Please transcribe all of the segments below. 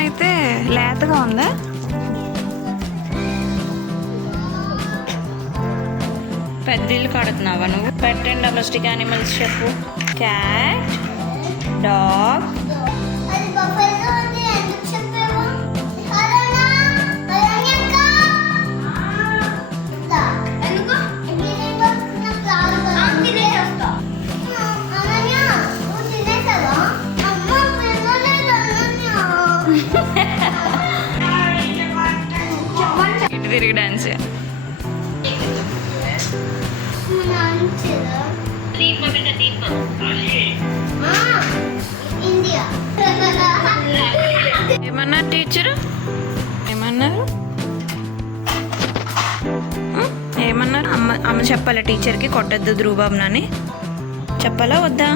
అయితే లేతగా ఉందా? పెద్ద ఇల్లు కడుతున్నావా నువ్వు? పెట్ అండ్ డొమెస్టిక్ యానిమల్స్ చెప్పు. క్యాట్, డాగ్, ఇటు తిరిగి డాన్స్. ఏమన్నారు టీచరు? ఏమన్నారు? ఏమన్నారు? అమ్మ చెప్పాలా టీచర్కి కొట్టద్దు ధ్రువబాబునని చెప్పాలా వద్దా?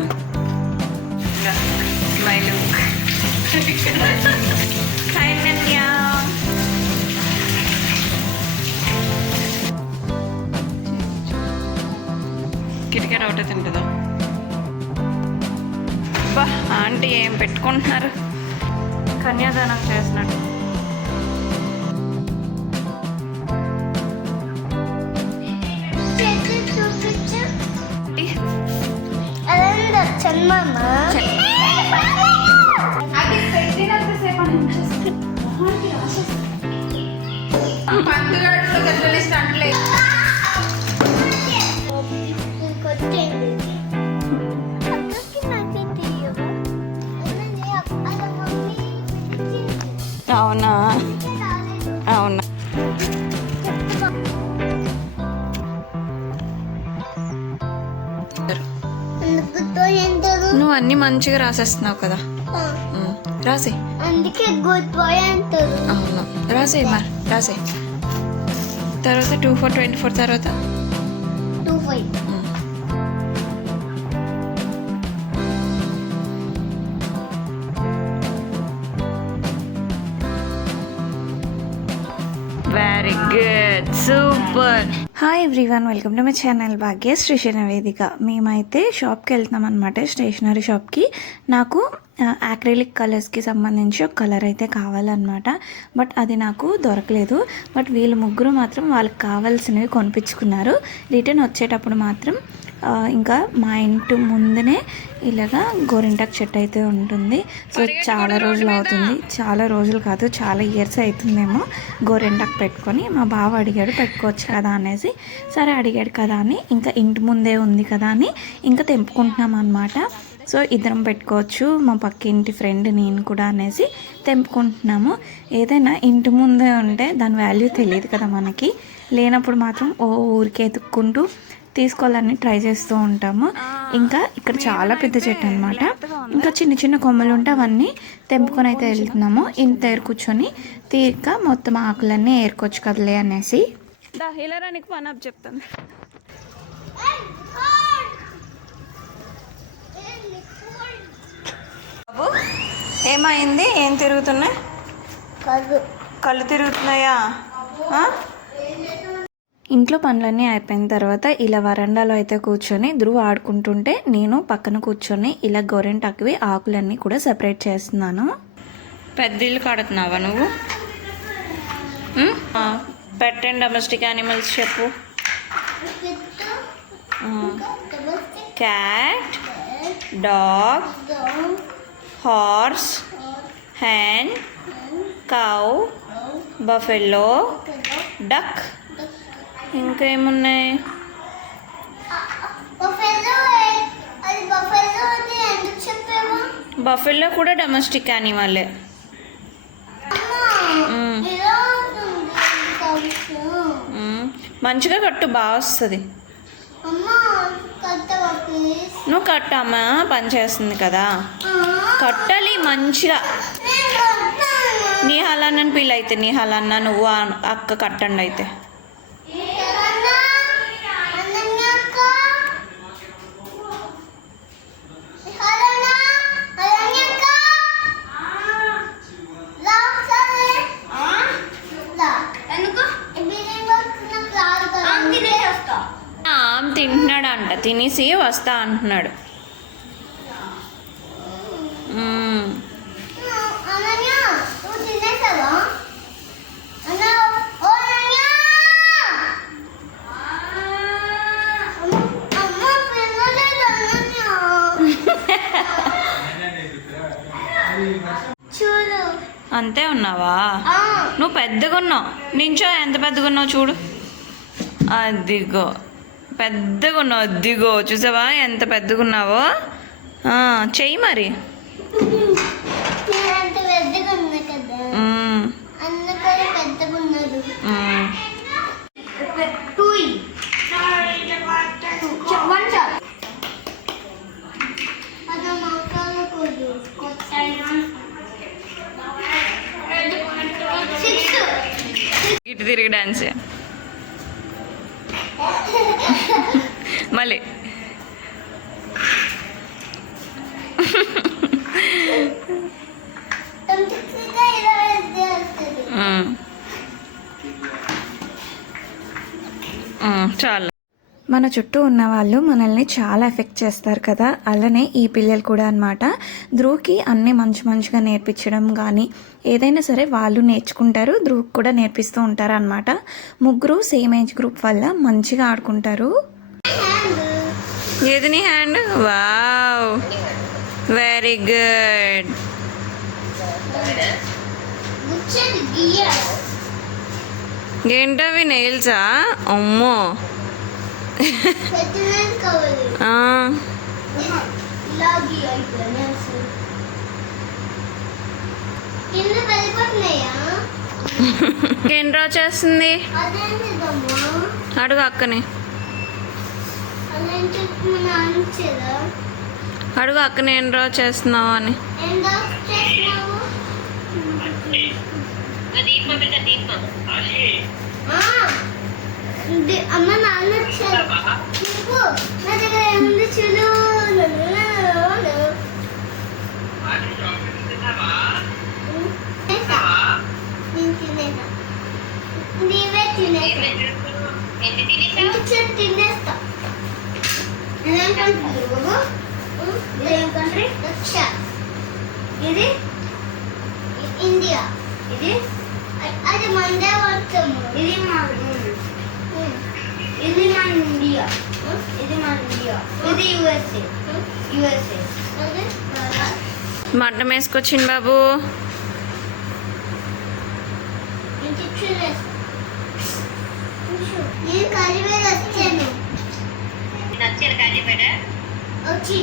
కిటికీ ఒకటే తింటుందా? బా ఆంటీ ఏం పెట్టుకుంటున్నారు? కన్యాదానం చేసినట్టు. అవునా? అవునా? నువ్వు అన్ని మంచిగా రాసేస్తున్నావు కదా, రాసే. అందుకే గుడ్ బాయ్ అంటారు. అవును, రాసే మరి రాసే. తర్వాత 2 4 24 తర్వాత 2 5. Very good, super. Hi everyone, welcome to my channel Bhagyashree Nivedika. మేమైతే షాప్కి వెళ్తున్నాం అనమాట, స్టేషనరీ షాప్కి. నాకు యాక్రిలిక్ కలర్స్కి సంబంధించి ఒక కలర్ అయితే కావాలన్నమాట. బట్ అది నాకు దొరకలేదు. బట్ వీళ్ళు ముగ్గురు మాత్రం వాళ్ళకి కావాల్సినవి కొనిపించుకున్నారు. రిటర్న్ వచ్చేటప్పుడు మాత్రం ఇంకా మా ఇంటి ముందునే ఇలాగా గోరింటాకు చెట్టు అయితే ఉంటుంది. సో చాలా రోజులు అవుతుంది, చాలా రోజులు కాదు చాలా ఇయర్స్ అవుతుందేమో గోరింటాకు పెట్టుకొని. మా బావ అడిగాడు పెట్టుకోవచ్చు కదా అనేసి, సరే అడిగాడు కదా అని ఇంకా ఇంటి ముందే ఉంది కదా అని ఇంకా తెంపుకుంటున్నాం అనమాట. సో ఇద్దరం పెట్టుకోవచ్చు, మా పక్క ఇంటి ఫ్రెండ్ నేను కూడా అనేసి తెంపుకుంటున్నాము. ఏదైనా ఇంటి ముందే ఉంటే దాని వాల్యూ తెలియదు కదా మనకి, లేనప్పుడు మాత్రం ఊరికే ఎత్తుక్కుంటూ తీసుకోవాలని ట్రై చేస్తూ ఉంటాము. ఇంకా ఇక్కడ చాలా పెద్ద చెట్టు అనమాట, ఇంకా చిన్న చిన్న కొమ్మలు ఉంటే అవన్నీ తెంపుకొని అయితే వెళ్తున్నాము. ఇంత ఏరు కూర్చొని తీరిక మొత్తం ఆకులన్నీ ఏరుకోవచ్చు కదలే అనేసి. నీకు పని అప్ చెప్తాను. బాబు ఏమైంది? ఏం తిరుగుతున్నాయి? కళ్ళు తిరుగుతున్నాయా? ఇంట్లో పనులన్నీ అయిపోయిన తర్వాత ఇలా వరండాలో అయితే కూర్చొని ధ్రువ ఆడుకుంటుంటే నేను పక్కన కూర్చొని ఇలా గోరింటాకువి ఆకులన్నీ కూడా సెపరేట్ చేస్తున్నాను. పెద్ద ఇల్లు కడుతున్నావా నువ్వు? పెట్ అండ్ డొమెస్టిక్ యానిమల్స్ చెప్పు. Cat, dog, horse, hen, cow, buffalo, duck. ఇంకా ఏమున్నాయి? బఫెలో కూడా డొమెస్టిక్ యానిమలే. మంచిగా కట్టు, బాగా వస్తుంది. నువ్వు కట్టమ్మా, పని చేస్తుంది కదా, కట్టాలి మంచిగా. నీ హలాన్నని పిల్ల అయితే, నీ హలాన్న నువ్వు అక్క కట్టండి అయితే. తింటున్నాడంట, తినేసి వస్తా అంటున్నాడు. అంతే ఉన్నావా? నువ్వు పెద్దగా ఉన్నావు. నించో, ఎంత పెద్దగా ఉన్నావు చూడు. అదిగో పెద్దగా ఉన్నావు. అదిగో చూసావా ఎంత పెద్దగా ఉన్నావో. చెయ్యి మరి. ఇటు తిరిగి డాన్స్ మళ్ళీ. చాలా మన చుట్టూ ఉన్న వాళ్ళు మనల్ని చాలా ఎఫెక్ట్ చేస్తారు కదా, అలానే ఈ పిల్లలు కూడా అనమాట. ధ్రువ్కి అన్నీ మంచిగా నేర్పించడం కానీ ఏదైనా సరే వాళ్ళు నేర్చుకుంటారు, ధ్రువ్కి కూడా నేర్పిస్తూ ఉంటారు అనమాట. ముగ్గురు సేమ్ ఏజ్ గ్రూప్ వల్ల మంచిగా ఆడుకుంటారు. ఏది నీ హ్యాండ్? Wow, very good. ఏంటవి నెయిల్సా? అమ్మో. ఏం డ్రా చేస్తుంది? అడుగు అక్కని. అడుగు అక్కని ఏం డ్రా చేస్తున్నావు అని. అమ్మ నాన్న వచ్చారు. నా దగ్గర ఏముంది చూడు. నీవే తినేస్తా. ఇది ఇండియా, ఇది అది మండే వర్షం, ఇది మా ఇది మన ఇండియా, ఇది మన ఇండియా, ఇది యుఎస్ఏ. మటం వేసుకొచ్చింది బాబు. నేను కరివేలు వచ్చాను. వచ్చి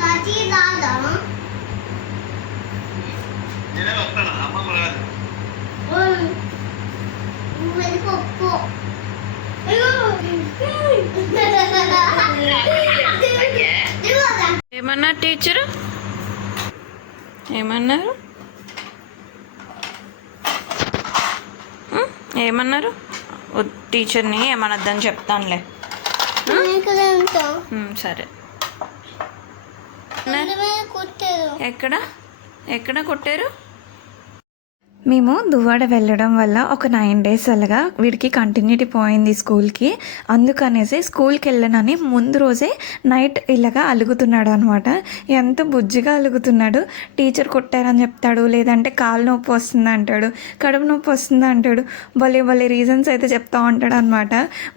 తాతీ రాదా? ఏమన్నారు టీచరు? ఏమన్నారు? ఏమన్నారు? టీచర్ని ఏమనద్దని చెప్తానులే. సరే. ఎక్కడ ఎక్కడ కొట్టారు? మేము దువ్వాడ వెళ్ళడం వల్ల ఒక 9 days అలాగా వీడికి కంటిన్యూటీ పోయింది స్కూల్కి. అందుకనేసి స్కూల్కి వెళ్ళనని ముందు రోజే నైట్ ఇలాగా అలుగుతున్నాడు అనమాట. ఎంత బుజ్జిగా అలుగుతున్నాడు. టీచర్ కొట్టారని చెప్తాడు, లేదంటే కాలు నొప్పి వస్తుంది అంటాడు, కడుపు నొప్పి వస్తుంది అంటాడు. భలే రీజన్స్ అయితే చెప్తా ఉంటాడు అనమాట.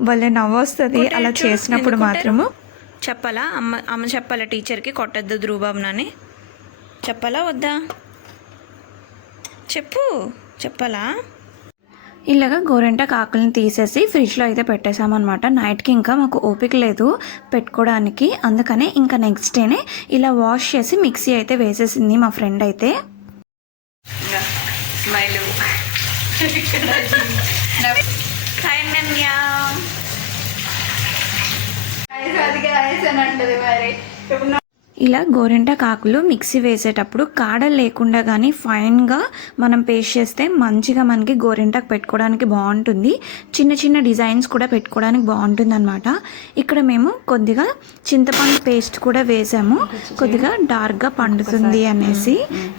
భలే నవ్వు వస్తుంది అలా చేసినప్పుడు మాత్రము. చెప్పాలా? అమ్మ చెప్పాలా టీచర్కి కొట్టద్దు ధ్రువబాబునని? చెప్పాలా వద్దా? చెప్పాలా? ఇలాగా గోరెంటాకు ఆకులను తీసేసి ఫ్రిడ్జ్లో అయితే పెట్టేసామన్నమాట. నైట్కి ఇంకా మాకు ఓపిక లేదు పెట్టుకోవడానికి, అందుకనే ఇంకా నెక్స్ట్ డేనే ఇలా వాష్ చేసి మిక్సీ అయితే వేసేసింది మా ఫ్రెండ్ అయితే. ఇలా గోరింటాకు ఆకులు మిక్సీ వేసేటప్పుడు కాడలు లేకుండా కానీ ఫైన్గా మనం పేస్ట్ చేస్తే మంచిగా మనకి గోరింటాకు పెట్టుకోవడానికి బాగుంటుంది. చిన్న డిజైన్స్ కూడా పెట్టుకోవడానికి బాగుంటుంది అనమాట. ఇక్కడ మేము కొద్దిగా చింతపండు పేస్ట్ కూడా వేసాము, కొద్దిగా డార్క్గా పండుతుంది అనేసి.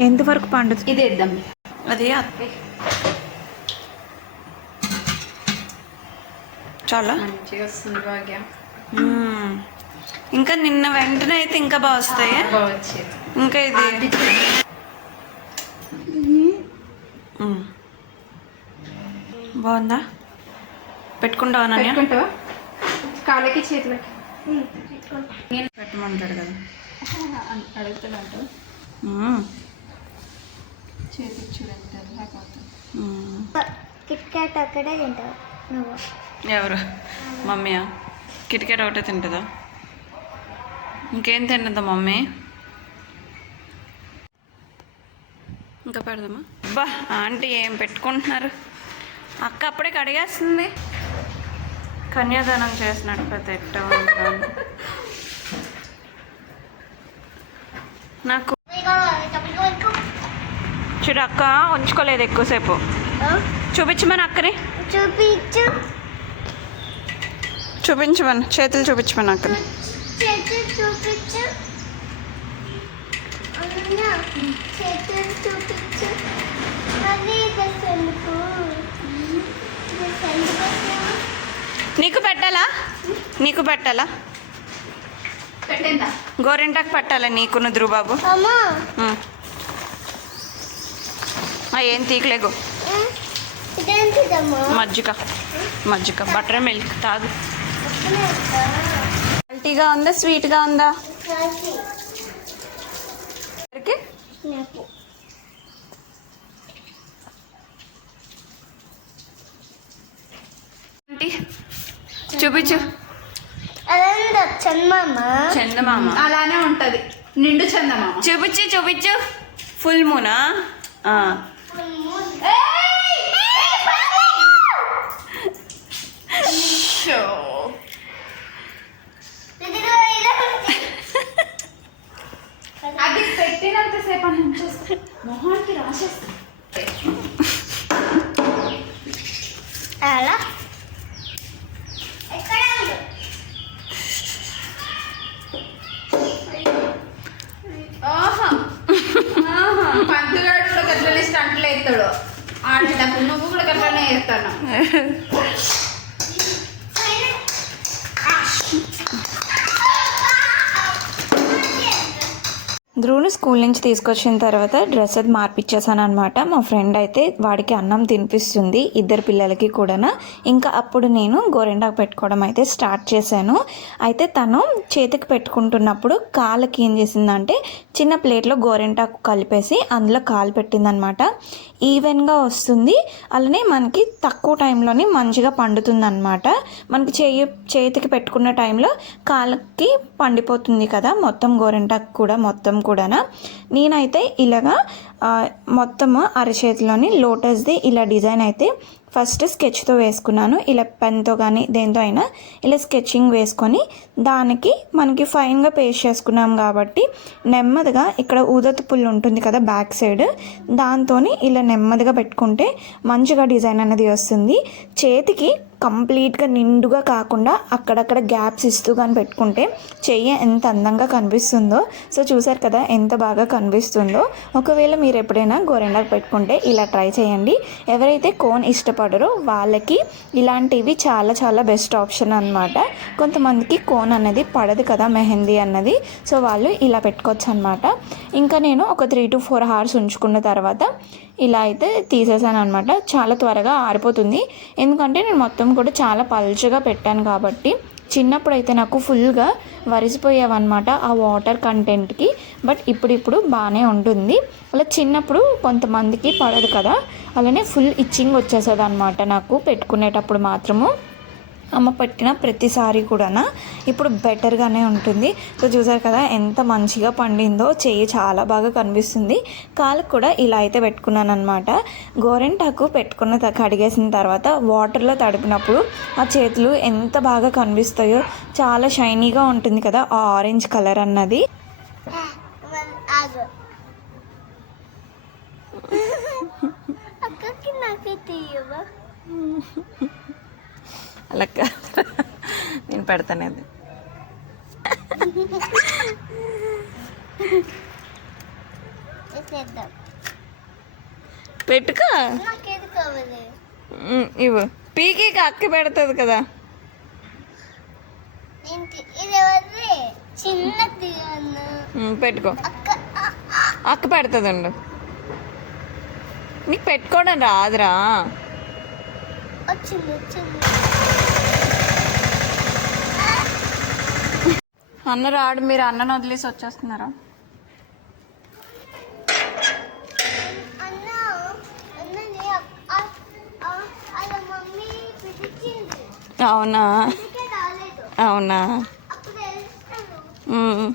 ఎంతవరకు పండుతుంది ఇది వేద్దాం. అదే చాలా మంచిగా వస్తుంది భాగ్యం. ఇంకా నిన్న వెంటనే అయితే ఇంకా బాగా వస్తాయి. ఇంకా ఇది బాగుందా? పెట్టుకుంటావా? కాళ్ళకి చేతులకి పెట్టమంటాడు కదా అడుగుతున్నట్టు చేతి చూడండి కిట్ క్యాట్ అక్కడే తింటావు నువ్వు. ఎవరు మమ్మీయా? కిటికెట్ ఒకటే తింటుందా? ఇంకేం తింటుందా మమ్మీ? ఇంకా పెడదామా? అబ్బా ఆంటీ ఏం పెట్టుకుంటున్నారు? అక్క అప్పుడే కడిగేస్తుంది. కన్యాదానం చేసినట్టు పెద్ద ఎట్టా ఉంటాను. నాకు చూడు అక్క ఉంచుకోలేదు ఎక్కువసేపు. చూపించమని అక్కని చూపించు చూపించమని చేతులు చూపించమని అక్కని. చేతులు చూపించు అవునా? చేతులు చూపించు. మరి నీకు పెట్టాలా? నీకు పెట్టాలా? పెట్టేందా? గోరింటాకు పెట్టాలా నీకు నుదురు బాబు? అమ్మా ఏం తీయలేగు. ఇదేంటిదమ్మా? మజ్జిగ మజ్జిగ బటర్ మిల్క్ తాగు. సాల్టీగా ఉందా స్వీట్గా ఉందా? నాకు ఆంటీ చూపించు. అదంతా చందమామ. చందమామ అలానే ఉంటది. నిండు చందమామ. చూపించు చూపించు. ఫుల్ మూనా? అది పెట్టినంతసేపు అని ఉంచేస్తా. మొహానికి రాసేస్తా. అలా ఎక్కడ ఉంది? ఆహా పంతుగాడు కూడా గట్లనే స్టంట్లు వేస్తాడు. ఆడేటప్పుడు నువ్వు కూడా గట్లనే వేస్తాను. ధ్రువుని స్కూల్ నుంచి తీసుకొచ్చిన తర్వాత డ్రెస్ అది మార్పిచ్చేసాను అనమాట. మా ఫ్రెండ్ అయితే వాడికి అన్నం తినిపిస్తుంది, ఇద్దరు పిల్లలకి కూడా. ఇంకా అప్పుడు నేను గోరింటాకు పెట్టుకోవడం అయితే స్టార్ట్ చేశాను. అయితే తను చేతికి పెట్టుకుంటున్నప్పుడు కాళ్ళకి ఏం చేసిందంటే చిన్న ప్లేట్లో గోరింటాకు కలిపేసి అందులో కాలు పెట్టిందనమాట. ఈవెన్గా వస్తుంది, అలానే మనకి తక్కువ టైంలోనే మంచిగా పండుతుంది అనమాట. మనకి చేతికి పెట్టుకున్న టైంలో కాళ్ళకి పండిపోతుంది కదా మొత్తం గోరింటాకు కూడా మొత్తం కూడా. నేనైతే ఇలాగా మొత్తము అరచేతిలోని లోటస్ది ఇలా డిజైన్ అయితే ఫస్ట్ స్కెచ్తో వేసుకున్నాను. ఇలా పెన్తో కానీ దేంతో అయినా ఇలా స్కెచింగ్ వేసుకొని దానికి మనకి ఫైన్గా పేస్ట్ చేసుకున్నాం కాబట్టి నెమ్మదిగా ఇక్కడ ఊదత పుల్లు ఉంటుంది కదా బ్యాక్ సైడ్, దాంతో ఇలా నెమ్మదిగా పెట్టుకుంటే మంచిగా డిజైన్ అనేది వస్తుంది. చేతికి కంప్లీట్గా నిండుగా కాకుండా అక్కడక్కడ గ్యాప్స్ ఇస్తూ కానీ పెట్టుకుంటే చెయ్యి ఎంత అందంగా కనిపిస్తుందో. సో చూసారు కదా ఎంత బాగా కనిపిస్తుందో. ఒకవేళ మీరు ఎప్పుడైనా గోరింటాకు పెట్టుకుంటే ఇలా ట్రై చేయండి. ఎవరైతే కోన్ ఇష్టపడరో వాళ్ళకి ఇలాంటివి చాలా చాలా బెస్ట్ ఆప్షన్ అనమాట. కొంతమందికి కోన్ అనేది పడదు కదా మెహందీ అన్నది, సో వాళ్ళు ఇలా పెట్టుకోవచ్చు అనమాట. ఇంకా నేను ఒక 3 to 4 hours ఉంచుకున్న తర్వాత ఇలా అయితే తీసేసాను అనమాట. చాలా త్వరగా ఆరిపోతుంది, ఎందుకంటే నేను మొత్తం కూడా చాలా పల్చగా పెట్టాను కాబట్టి. చిన్నప్పుడు అయితే నాకు ఫుల్గా వరిసిపోయావన్నమాట ఆ వాటర్ కంటెంట్కి, బట్ ఇప్పుడు బాగానే ఉంటుంది. అలా చిన్నప్పుడు కొంతమందికి పడదు కదా, అలానే ఫుల్ ఇచ్చింగ్ వచ్చేసేది అనమాట నాకు పెట్టుకునేటప్పుడు మాత్రము. అమ్మ పెట్టిన ప్రతిసారి కూడా ఇప్పుడు బెటర్గానే ఉంటుంది. సో చూసారు కదా ఎంత మంచిగా పండిందో, చెయ్యి చాలా బాగా కనిపిస్తుంది. కాళ్ళకు కూడా ఇలా అయితే పెట్టుకున్నాను అనమాట. గోరింటాకు పెట్టుకున్న కడిగేసిన తర్వాత వాటర్లో తడిపినప్పుడు ఆ చేతులు ఎంత బాగా కనిపిస్తాయో, చాలా షైనీగా ఉంటుంది కదా ఆ ఆరెంజ్ కలర్ అన్నది. అక్కకి నాకే తీయవా? అలా నేను పెడతానేది. పెట్టుకో, నాకేది కావాలి? ఇవ్వు. పీకి అక్క పెడుతుంది కదా. ఇది ఎవరి చిన్నది పెట్టుకో, అక్క పెడుతుంది. ఉండు, నీకు పెట్టుకోవడం రాదురా. వచ్చింది అన్న రాడు, మీరు అన్నను వదిలేసి వచ్చేస్తున్నారా? అన్న అన్నని అలా మమ్మీ పిలిచింది, అవునా? అందుకే రాలేదు. అవునా? అప్పుడు వెళ్తాను.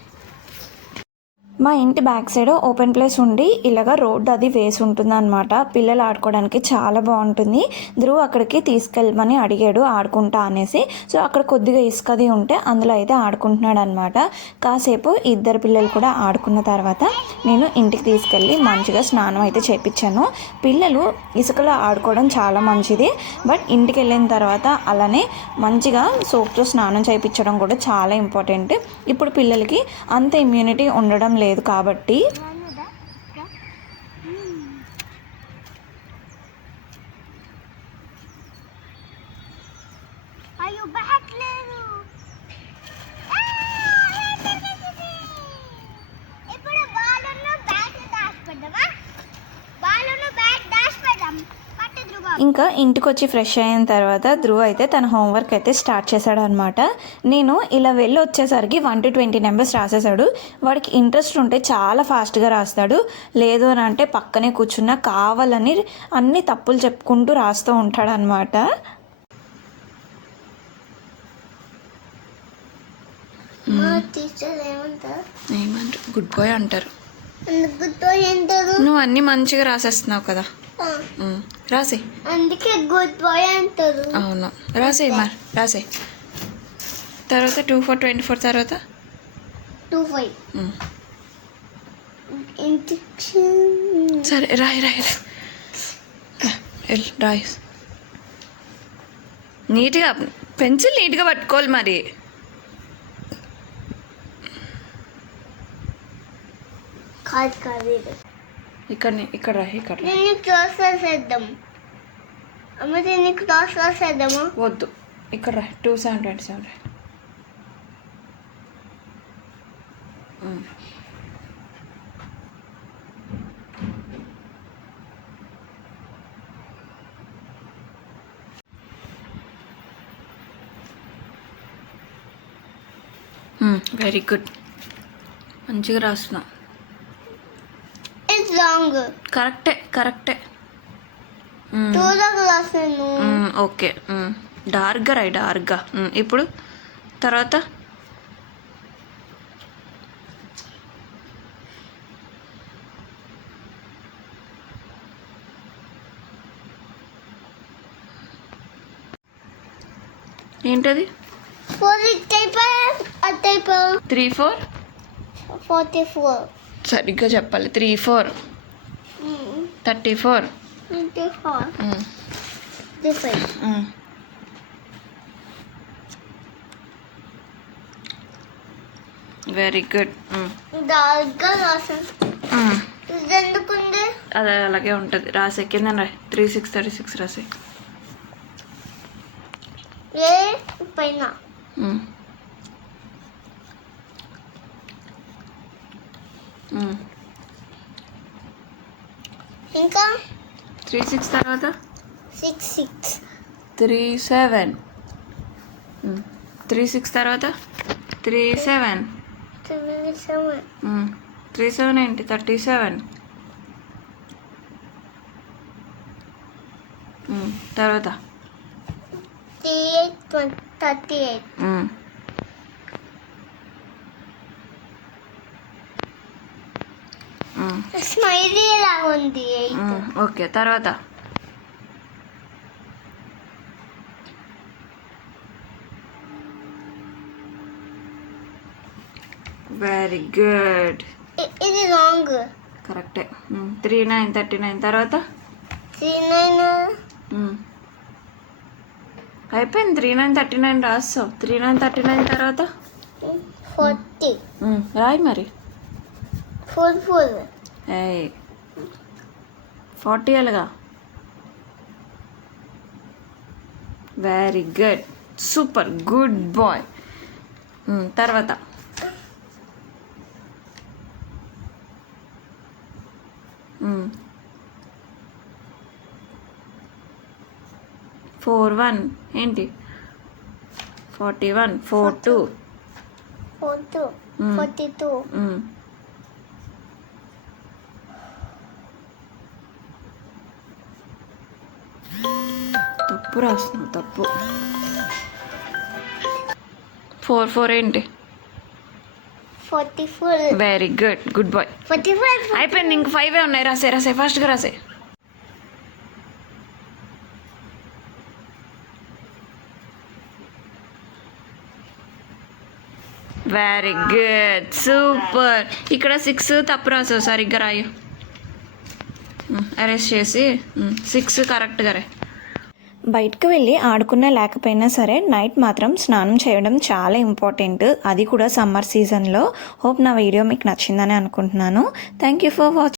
మా ఇంటి బ్యాక్ సైడ్ ఓపెన్ ప్లేస్ ఉండి ఇలాగ రోడ్ అది వేసి ఉంటుంది అనమాట. పిల్లలు ఆడుకోవడానికి చాలా బాగుంటుంది. ధ్రువ్ అక్కడికి తీసుకెళ్ళమని అడిగాడు ఆడుకుంటా అనేసి. సో అక్కడ కొద్దిగా ఇసుకది ఉంటే అందులో అయితే ఆడుకుంటున్నాడు అనమాట. కాసేపు ఇద్దరు పిల్లలు కూడా ఆడుకున్న తర్వాత నేను ఇంటికి తీసుకెళ్ళి మంచిగా స్నానం అయితే చేయించాను. పిల్లలు ఇసుకలో ఆడుకోవడం చాలా మంచిది, బట్ ఇంటికి వెళ్ళిన తర్వాత అలానే మంచిగా సోప్తో స్నానం చేయించడం కూడా చాలా ఇంపార్టెంట్. ఇప్పుడు పిల్లలకి అంత ఇమ్యూనిటీ ఉండడం లేదు కాబట్టి అయ్యో బ్యాట్ లేదు. ఇప్పుడు బాలును బ్యాట్ దాచి పెడదామా? బాలును బ్యాట్ దాచి పెడదాం. పట్టు ధ్రువ. ఇంకా ఇంటికి వచ్చి ఫ్రెష్ అయిన తర్వాత ధ్రువ్ అయితే తన హోంవర్క్ అయితే స్టార్ట్ చేశాడు అనమాట. నేను ఇలా వెళ్ళి వచ్చేసరికి 1 to 20 నెంబర్స్ రాసేసాడు. వాడికి ఇంట్రెస్ట్ ఉంటే చాలా ఫాస్ట్గా రాస్తాడు, లేదు అని అంటే పక్కనే కూర్చున్న కావాలని అన్ని తప్పులు చెప్పుకుంటూ రాస్తూ ఉంటాడు అనమాట. మా టీచర్ ఏమంటారు? ఏమంటారు? గుడ్ బాయ్ అంటారు. గుడ్ బాయ్ అంటారు. నువ్వు అన్నీ మంచిగా రాసేస్తున్నావు కదా, రాసే. అందుకే గుడ్ బాయ్ అంటారు. అవును, రాసే మరి రాసే. తర్వాత 2 4 24 తర్వాత 2 5 ఇంజెక్షన్. సరే రాయి రాయి రాయి. నీట్గా పెన్సిల్ నీట్గా పట్టుకోవాలి మరి. కాదు కాదు ఇది. ఇక్కడ రాయి, ఇక్కడ రాయి. దీన్ని క్రాస్ రాసేద్దాం. అమ్మ దీన్ని క్రాస్ రాసేద్దామా? వద్దు, ఇక్కడ రాయి. 2 7 27 రాయి. వెరీ గుడ్, మంచిగా రాస్తున్నా. It's wrong. కరెక్టే. టూలకు రాసాను. ఓకే, డార్క్గా రాయి, డార్క్గా. ఇప్పుడు తర్వాత ఏంటది? 4 అయిపోయా, అది అయిపోయా. 3 4 44. సరిగ్గా చెప్పాలి. 3 4 34. 24. 35. Very good. డార్క్గా రాసాను. ఇది ఎందుకుంది? అదే అలాగే ఉంటుంది. రాసే కింద రాయి. 3 6 36 రాసే. ఏ పైన? ఇంకా 3 6 తర్వాత 6 6. 3 7. 3 6 తర్వాత 3 7. 3 7. 3 7 ఏంటి? 37. తర్వాత 38 38. స్మైలీ లాగా ఉంది. ఓకే, తర్వాత వెరీ గుడ్. ఇది రాంగ్. కరెక్టే. 3 9 39 తర్వాత 3 9. అయిపోయింది. 3 9 39 రాస్తావు. 3 9 39 తర్వాత 40. రాయి మరి. 4 4. 40 అలాగా. Very good, super, good boy. తర్వాత 4 1 ఏంటి? 41 4 2 42. తప్పు రాస్తున్నావు, తప్పు. 4 ఏంటి? 44. Very good, good boy. 45. అయిపోయింది, ఇంక 5 ఉన్నాయి. రాసే ఫాస్ట్గా రాసే. Very good, super. ఇక్కడ 6 తప్పు రాసావు, సరిగ్గా రాయు. అరెస్ట్ చేసి 6 కరెక్ట్గా రా. బయటకు వెళ్ళి ఆడుకున్నా లేకపోయినా సరే నైట్ మాత్రం స్నానం చేయడం చాలా ఇంపార్టెంట్, అది కూడా సమ్మర్ సీజన్లో. హోప్ నా వీడియో మీకు నచ్చిందని అనుకుంటున్నాను. Thank you for watching.